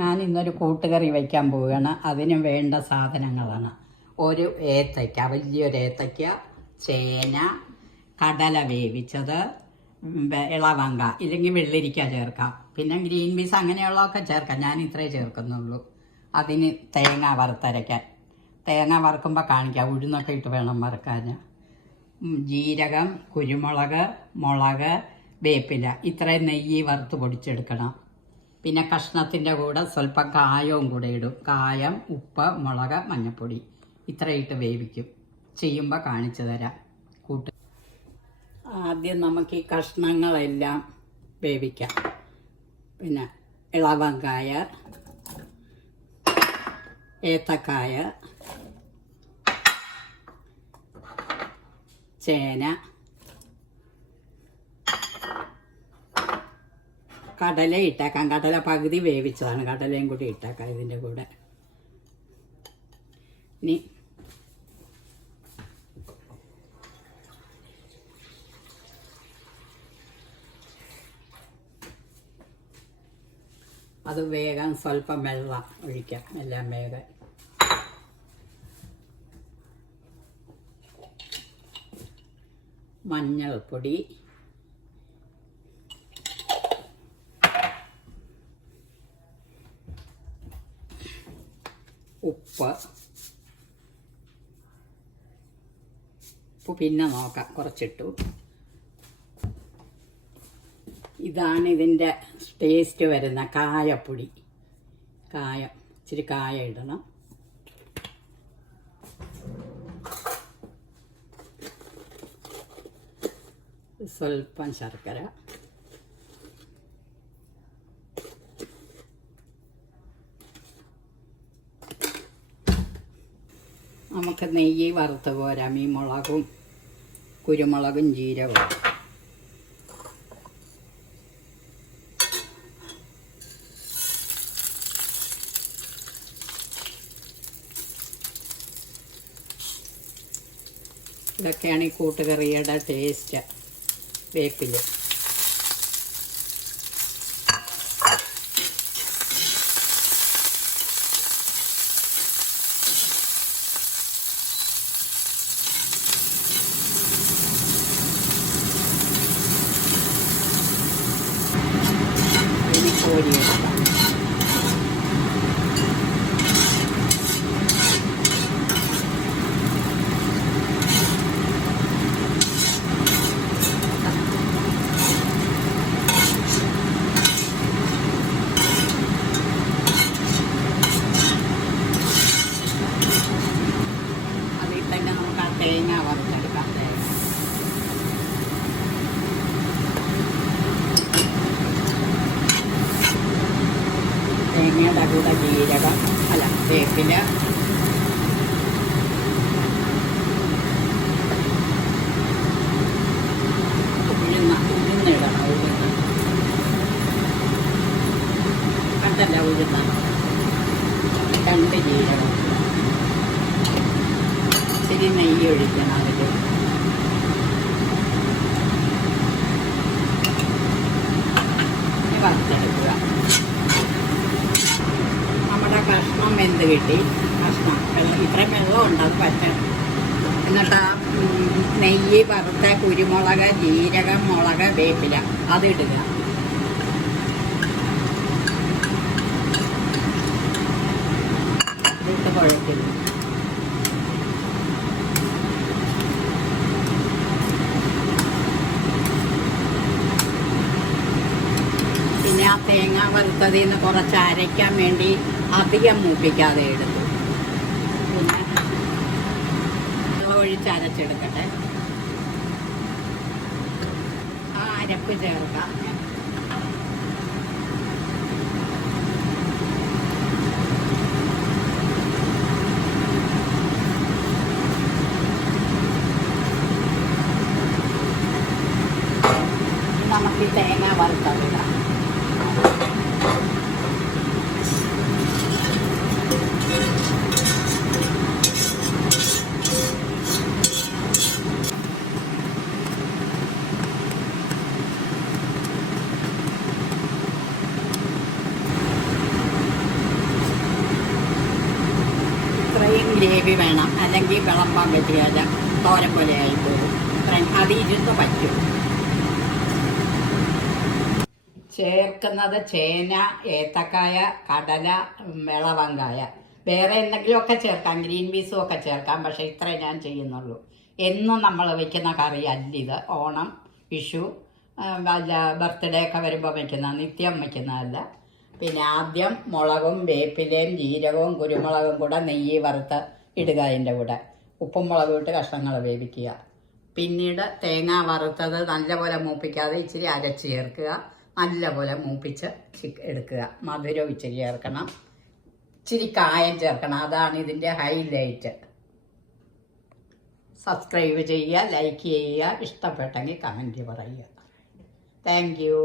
ഞാൻ ഇന്നൊരു കൂട്ടുകറി വയ്ക്കാൻ പോവുകയാണ്. അതിന് വേണ്ട സാധനങ്ങളാണ്: ഒരു ഏത്തയ്ക്ക, വലിയൊരു ഏത്തയ്ക്ക, ചേന, കടല വേവിച്ചത്, ഇളവങ്ക ഇല്ലെങ്കിൽ വെള്ളരിക്ക ചേർക്കാം, പിന്നെ ഗ്രീൻ പീസ് അങ്ങനെയുള്ളതൊക്കെ ചേർക്കാം. ഞാൻ ഇത്രേ ചേർക്കുന്നുള്ളൂ. അതിന് തേങ്ങ വറുത്തരയ്ക്കാൻ, തേങ്ങ വറുക്കുമ്പോൾ കാണിക്കാം, ഉഴുന്നൊക്കെ ഇട്ട് വേണം വറുക്കാൻ. ജീരകം, കുരുമുളക്, മുളക്, വേപ്പില, ഇത്രയും നെയ്യ് വറുത്ത് പൊടിച്ചെടുക്കണം. പിന്നെ കഷ്ണത്തിൻ്റെ കൂടെ സ്വല്പം കായവും കൂടെ ഇടും. കായം, ഉപ്പ്, മുളക്, മഞ്ഞൾപ്പൊടി ഇത്രയിട്ട് വേവിക്കും. ചെയ്യുമ്പോൾ കാണിച്ചു തരാം. ആദ്യം നമുക്ക് ഈ കഷ്ണങ്ങളെല്ലാം വേവിക്കാം. പിന്നെ ഇളവങ്കായ, ഏത്തക്കായ, ചേന, കടല ഇട്ടേക്കാം. കടല പകുതി വേവിച്ചതാണ്, കടലയും കൂടി ഇട്ടേക്കാം ഇതിൻ്റെ കൂടെ. ഇനി അത് വേഗം സ്വല്പം വെള്ളം ഒഴിക്കാം, എല്ലാം വേഗം. മഞ്ഞൾപ്പൊടി, ഉപ്പ് പിന്നെ നോക്കാം, കുറച്ചിട്ടു. ഇതാണ് ഇതിൻ്റെ ടേസ്റ്റ് വരുന്ന കായപ്പൊടി. കായം, ഇച്ചിരി കായ ഇടണം. സ്വല്പം ശർക്കര, നമുക്ക് നെയ്യ് വറുത്ത് പോരാം. ഈ മുളകും കുരുമുളകും ജീരകവും. ഇതൊക്കെയാണ് ഈ കൂട്ടുകറിയുടെ ടേസ്റ്റ്. വേപ്പില, ഇനി കോരിയെടുക്കാം. തേങ്ങ വറുത്തെടുക്കാം. തേങ്ങയുടെ കൂടെ ജീരകം, വേപ്പില, ഉഴുന്നിടണം. കണ്ടല്ല ഉഴുന്ന, 2 ജീരകം, ഇച്ചിരി നെയ്യ് ഒഴിക്കണം. അതിൽ വറുത്തെടുക്കുക. നമ്മുടെ കഷ്ണം വെന്ത് കിട്ടി. കഷ്ണം ഇത്രയും വെള്ളമുണ്ട്, അത് പറ്റണം. എന്നിട്ട് നെയ്യ് വറുത്ത കുരുമുളക്, ജീരകം, മുളക്, വേപ്പില അതിടുക. ഇതിട്ട് കുഴയ്ക്കുന്നു. പിന്നെ ആ തേങ്ങ വറുത്തതിൽ നിന്ന് കുറച്ച് അരയ്ക്കാൻ വേണ്ടി അധികം മൂപ്പിക്കാതെ എടുത്തു. പിന്നെ വെള്ളം ഒഴിച്ച് അരച്ചെടുക്കട്ടെ. ആ അരപ്പ് ചേർക്കാം. നമുക്ക് ഈ തേങ്ങ വറുത്തതിടാം. ഗ്രേവി വേണം, അല്ലെങ്കിൽ വിളമ്പാൻ പറ്റുകയില്ല, തോരൻ പോലെ ആയി പോകും. അത് ഇരുന്ന് പറ്റും. ചേർക്കുന്നത് ചേന, ഏത്തക്കായ, കടല, ഇളവങ്കായ. വേറെ എന്തെങ്കിലുമൊക്കെ ചേർക്കാം, ഗ്രീൻ പീസും ഒക്കെ ചേർക്കാം. പക്ഷേ ഇത്രേ ഞാൻ ചെയ്യുന്നുള്ളൂ. എന്നും നമ്മൾ വയ്ക്കുന്ന കറി അല്ലിത്. ഓണം, വിഷു, വല്ല ബർത്ത്ഡേ ഒക്കെ വരുമ്പോൾ വയ്ക്കുന്ന, നിത്യം വയ്ക്കുന്നതല്ല. പിന്നെ ആദ്യം മുളകും വേപ്പിലയും ജീരകവും കുരുമുളകും കൂടെ നെയ്യ് വറുത്ത് ഇടുക. അതിൻ്റെ കൂടെ ഉപ്പും മുളകും ഇട്ട് കഷ്ണങ്ങൾ വേവിക്കുക. പിന്നീട് തേങ്ങ വറുത്തത് നല്ലപോലെ മൂപ്പിക്കാതെ ഇച്ചിരി അരച്ച് ചേർക്കുക. നല്ലപോലെ മൂപ്പിച്ച് എടുക്കുക. മധുരം ഇച്ചിരി ചേർക്കണം, ഇച്ചിരി കായം ചേർക്കണം. അതാണ് ഇതിൻ്റെ ഹൈലൈറ്റ്. സബ്സ്ക്രൈബ് ചെയ്യുക, ലൈക്ക് ചെയ്യുക, ഇഷ്ടപ്പെട്ടെങ്കിൽ കമൻറ്റ് പറയുക. Thank you.